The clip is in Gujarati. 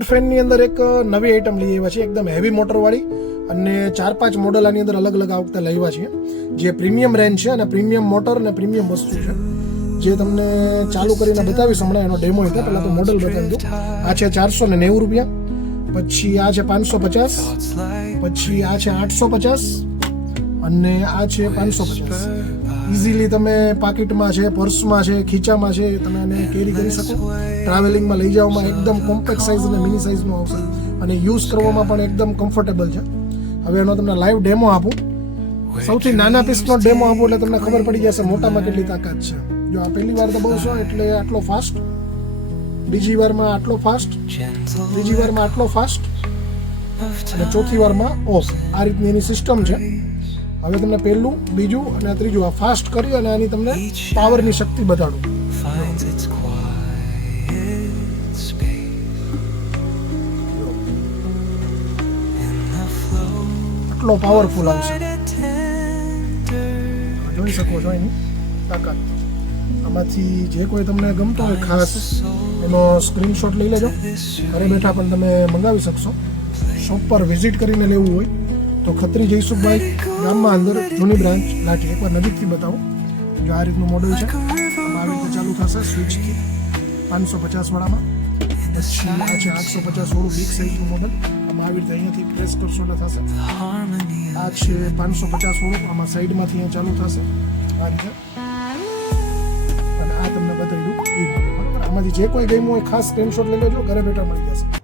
સ્માર્ટ ફેનની અંદર એક નવી આઈટમ લઈ આવ્યા છે, એકદમ હેવી મોટરવાળી, અને 4-5 મોડલ આની અંદર અલગ અલગ આ વખતે લાવ્યા છીએ, જે પ્રીમિયમ રેન્જ છે અને પ્રીમિયમ મોટર અને પ્રીમિયમ વસ્તુ છે, જે તમને ચાલુ કરીને બતાવીશ હમણાં. એનો ડેમો હતો, પહેલાં તો મોડલ બતાવી દઉં. આ છે 490 રૂપિયા, પછી આ છે 550, પછી આ છે 850 અને આ છે 550. ઇઝીલી તમે પાકીટમાં છે, પર્સમાં છે, ખીચામાં છે, તમે આને કેરી કરી શકો. ટ્રાવેલિંગમાં લઈ જવામાં એકદમ કોમ્પેક્ટ સાઇઝ અને મિની સાઇઝનો આવશે, અને યુઝ કરવામાં પણ એકદમ કમ્ફર્ટેબલ છે. હવે એનો તમને લાઈવ ડેમો આપું. સૌથી નાના પીસનો ડેમો આપું એટલે તમને ખબર પડી જશે મોટામાં કેટલી તાકાત છે. જો આ પહેલી વાર દબાવશો એટલે આટલો ફાસ્ટ, બીજી વારમાં આટલો ફાસ્ટ, ત્રીજી વારમાં આટલો ફાસ્ટ, અને ચોથી વારમાં ઓફ. આ રીતની એની સિસ્ટમ છે. હવે તમને પહેલું, બીજું અને ત્રીજું આ ફાસ્ટ કરી અને આની તમને પાવરની શક્તિ બતાડું. આટલો પાવરફુલ આવશે, જોઈ શકો છો એની તાકાત. આમાંથી જે કોઈ તમને ગમતો હોય ખાસ એનો સ્ક્રીનશોટ લઈ લેજો. ઘરે બેઠા પણ તમે મંગાવી શકશો. શોપ પર વિઝિટ કરીને લેવું હોય તો ખત્રી જયસુખભાઈ ગામમાં અંદર જૂની બ્રાન્ચ લાઠી. એકવાર નજીકથી બતાવો. જો આ રીતનું મોડલ છે, આવી રીતે ચાલુ થશે સ્વિચથી 550 વાળામાં. પછી આ છે 850 વાળું બિગ સાઇઝનું મોડલ. આમાં આવી રીતે અહીંયાથી પ્રેસ કરશો એટલે થશે. આ છે 550 વાળું, આમાં સાઈડમાંથી અહીંયા ચાલુ થશે આ રીતે. અને આ તમને બતાવી દઉં એ મોડલ. બરાબર, આમાંથી જે કોઈ ગમ્યું હોય ખાસ સ્ક્રીનશોટ લઈ લેજો, ઘરે બેઠા મળી જશે.